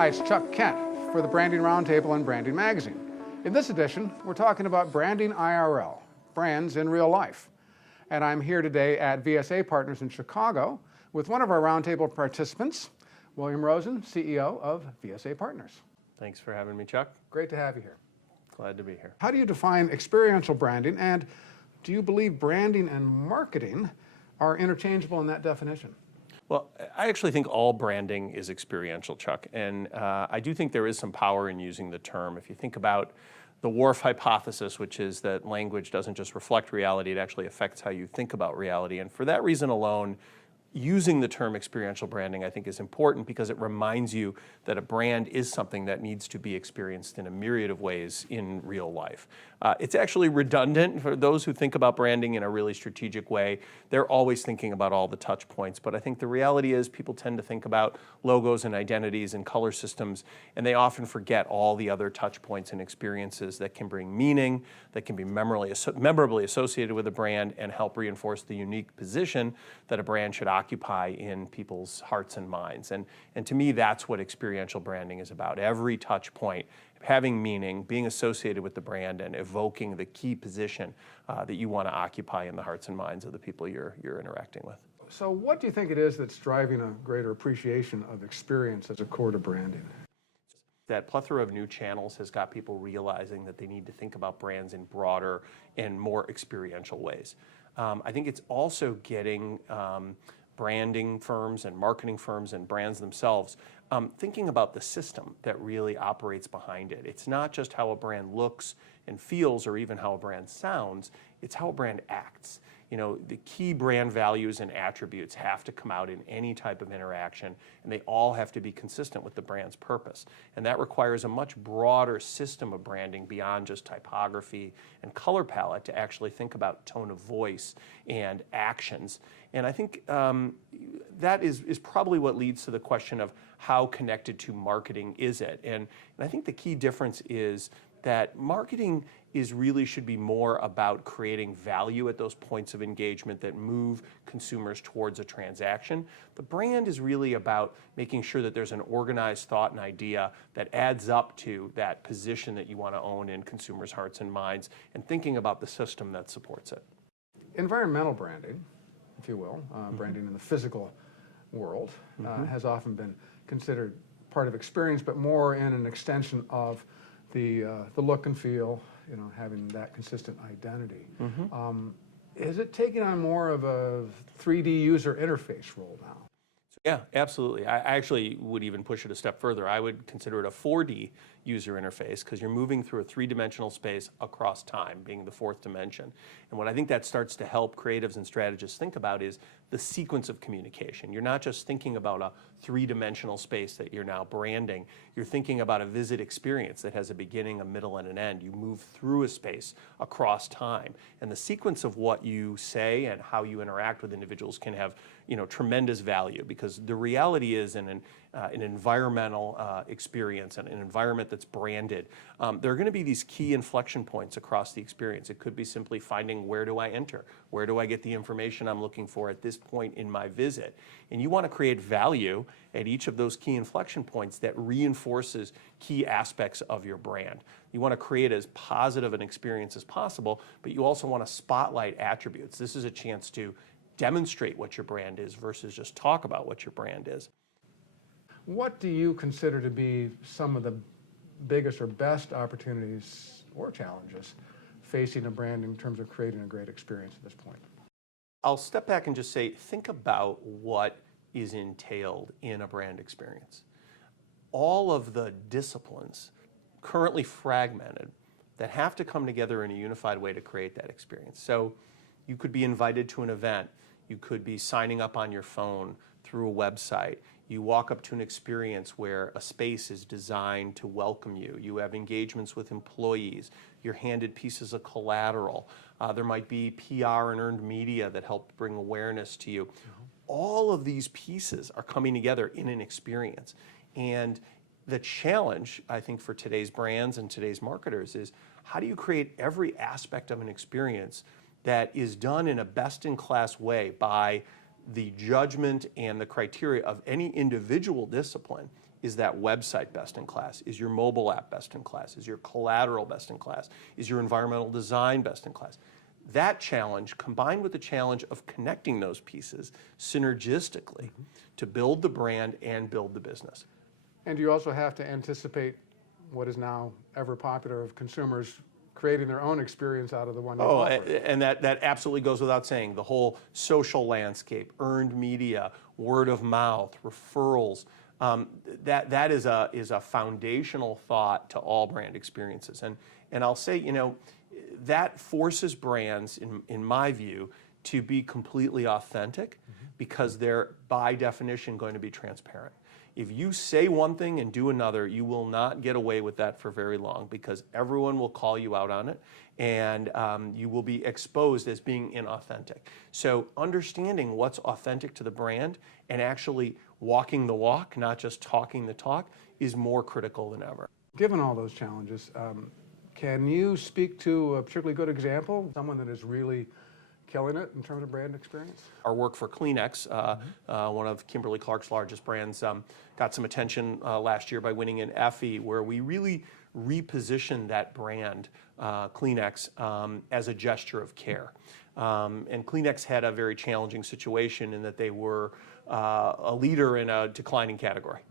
Hi, it's Chuck Kent for the Branding Roundtable and Branding Magazine. In this edition, we're talking about branding IRL, brands in real life. And I'm here today at VSA Partners in Chicago with one of our roundtable participants, William Rosen, CEO of VSA Partners. Thanks for having me, Chuck. Great to have you here. Glad to be here. How do you define experiential branding, and do you believe branding and marketing are interchangeable in that definition? Well, I actually think all branding is experiential, Chuck, and I do think there is some power in using the term. If you think about the Whorf hypothesis, which is that language doesn't just reflect reality, it actually affects how you think about reality. And for that reason alone, using the term experiential branding, I think, is important because it reminds you that a brand is something that needs to be experienced in a myriad of ways in real life. It's actually redundant for those who think about branding in a really strategic way. They're always thinking about all the touch points, but I think the reality is people tend to think about logos and identities and color systems, and they often forget all the other touch points and experiences that can bring meaning, that can be memorably associated with a brand and help reinforce the unique position that a brand should occupy in people's hearts and minds. And to me, that's what experiential branding is about. Every touch point having meaning, being associated with the brand, and evoking the key position that you want to occupy in the hearts and minds of the people you're interacting with. So what do you think it is that's driving a greater appreciation of experience as a core to branding? That plethora of new channels has got people realizing that they need to think about brands in broader and more experiential ways. I think it's also getting branding firms and marketing firms and brands themselves thinking about the system that really operates behind it. It's not just how a brand looks and feels or even how a brand sounds, it's how a brand acts. You know, the key brand values and attributes have to come out in any type of interaction, and they all have to be consistent with the brand's purpose. And that requires a much broader system of branding beyond just typography and color palette to actually think about tone of voice and actions. And I think that is probably what leads to the question of how connected to marketing is it? And I think the key difference is that marketing really should be more about creating value at those points of engagement that move consumers towards a transaction. The brand is really about making sure that there's an organized thought and idea that adds up to that position that you want to own in consumers' hearts and minds, and thinking about the system that supports it. Environmental branding, if you will, branding in the physical world, has often been considered part of experience, but more in an extension of the look and feel, you know, having that consistent identity. Is it taking on more of a 3D user interface role now? Yeah, absolutely. I actually would even push it a step further. I would consider it a 4D user interface because you're moving through a three-dimensional space across time, being the fourth dimension. And what I think that starts to help creatives and strategists think about is the sequence of communication. You're not just thinking about a three-dimensional space that you're now branding. You're thinking about a visit experience that has a beginning, a middle, and an end. You move through a space across time. And the sequence of what you say and how you interact with individuals can have, you know, tremendous value, because the reality is in an environmental experience and an environment that's branded, there are going to be these key inflection points across the experience. It could be simply finding, where do I enter? Where do I get the information I'm looking for at this point in my visit? And you want to create value at each of those key inflection points that reinforces key aspects of your brand. You want to create as positive an experience as possible, but you also want to spotlight attributes. This is a chance to demonstrate what your brand is versus just talk about what your brand is. What do you consider to be some of the biggest or best opportunities or challenges facing a brand in terms of creating a great experience at this point? I'll step back and just say, think about what is entailed in a brand experience. All of the disciplines currently fragmented that have to come together in a unified way to create that experience. So you could be invited to an event. You could be signing up on your phone through a website. You walk up to an experience where a space is designed to welcome you. You have engagements with employees. You're handed pieces of collateral. There might be PR and earned media that help bring awareness to you. All of these pieces are coming together in an experience. And the challenge, I think, for today's brands and today's marketers is, how do you create every aspect of an experience that is done in a best-in-class way by the judgment and the criteria of any individual discipline Is that website best in class? Is your mobile app best in class? Is your collateral best in class? Is your environmental design best in class? That challenge, combined with the challenge of connecting those pieces synergistically to build the brand and build the business. And you also have to anticipate what is now ever popular of consumers creating their own experience out of the one you offer. And that absolutely goes without saying. The whole social landscape, earned media, word of mouth, referrals, that is a foundational thought to all brand experiences. And I'll say, that forces brands, in my view, to be completely authentic because they're, by definition, going to be transparent. If you say one thing and do another, you will not get away with that for very long because everyone will call you out on it and you will be exposed as being inauthentic. So understanding what's authentic to the brand and actually walking the walk, not just talking the talk, is more critical than ever. Given all those challenges, can you speak to a particularly good example, someone that is really killing it in terms of brand experience? Our work for Kleenex, one of Kimberly-Clark's largest brands, got some attention last year by winning an Effie, where we really repositioned that brand, Kleenex, as a gesture of care. And Kleenex had a very challenging situation in that they were a leader in a declining category,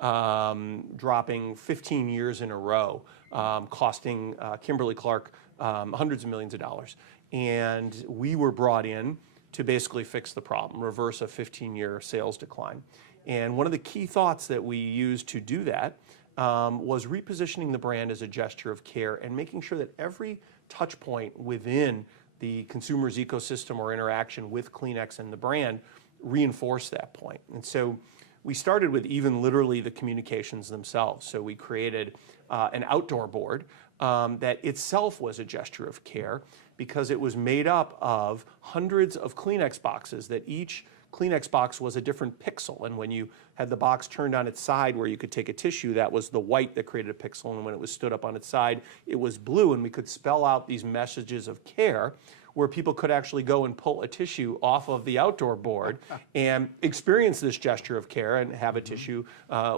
dropping 15 years in a row, costing Kimberly-Clark hundreds of millions of dollars. And we were brought in to basically fix the problem, reverse a 15-year sales decline. And one of the key thoughts that we used to do that was repositioning the brand as a gesture of care and making sure that every touch point within the consumer's ecosystem or interaction with Kleenex and the brand reinforced that point. And so we started with even literally the communications themselves. So we created an outdoor board that itself was a gesture of care because it was made up of hundreds of Kleenex boxes that each Kleenex box was a different pixel. And when you had the box turned on its side where you could take a tissue, that was the white that created a pixel. And when it was stood up on its side, it was blue. And we could spell out these messages of care where people could actually go and pull a tissue off of the outdoor board and experience this gesture of care and have a tissue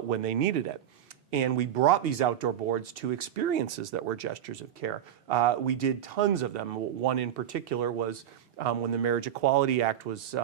when they needed it. And we brought these outdoor boards to experiences that were gestures of care. We did tons of them. One in particular was when the Marriage Equality Act was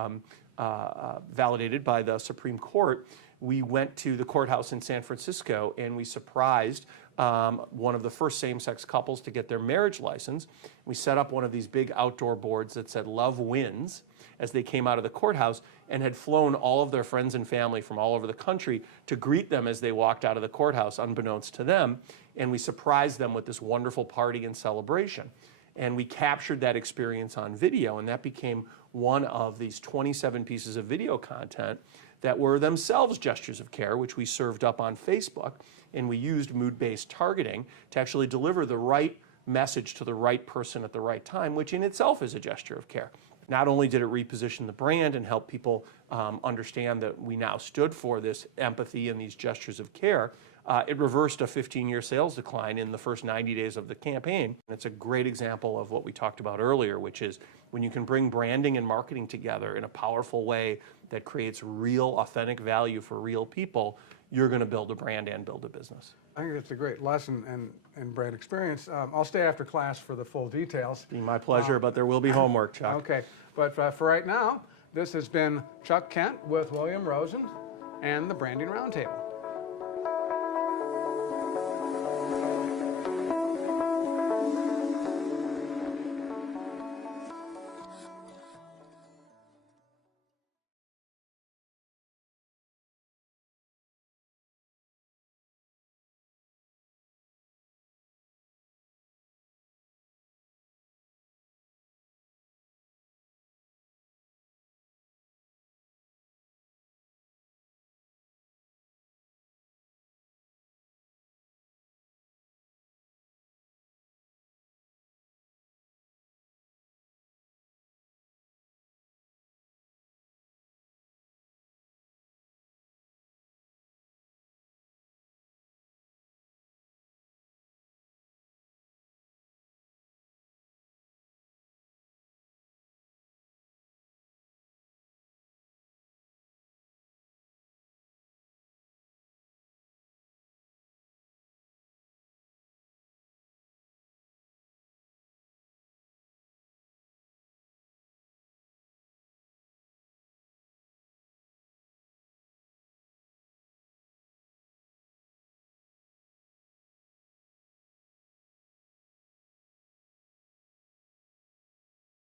validated by the Supreme Court. We went to the courthouse in San Francisco and we surprised one of the first same-sex couples to get their marriage license. We set up one of these big outdoor boards that said "Love Wins" as they came out of the courthouse and had flown all of their friends and family from all over the country to greet them as they walked out of the courthouse, unbeknownst to them. And we surprised them with this wonderful party and celebration. And we captured that experience on video, and that became one of these 27 pieces of video content that were themselves gestures of care, which we served up on Facebook. And we used mood-based targeting to actually deliver the right message to the right person at the right time, which in itself is a gesture of care. Not only did it reposition the brand and help people understand that we now stood for this empathy and these gestures of care, it reversed a 15-year sales decline in the first 90 days of the campaign. It's a great example of what we talked about earlier, which is when you can bring branding and marketing together in a powerful way that creates real, authentic value for real people, you're going to build a brand and build a business. I think it's a great lesson in brand experience. I'll stay after class for the full details. Be my pleasure, but there will be homework, Chuck. Okay, but for right now, this has been Chuck Kent with William Rosen and the Branding Roundtable.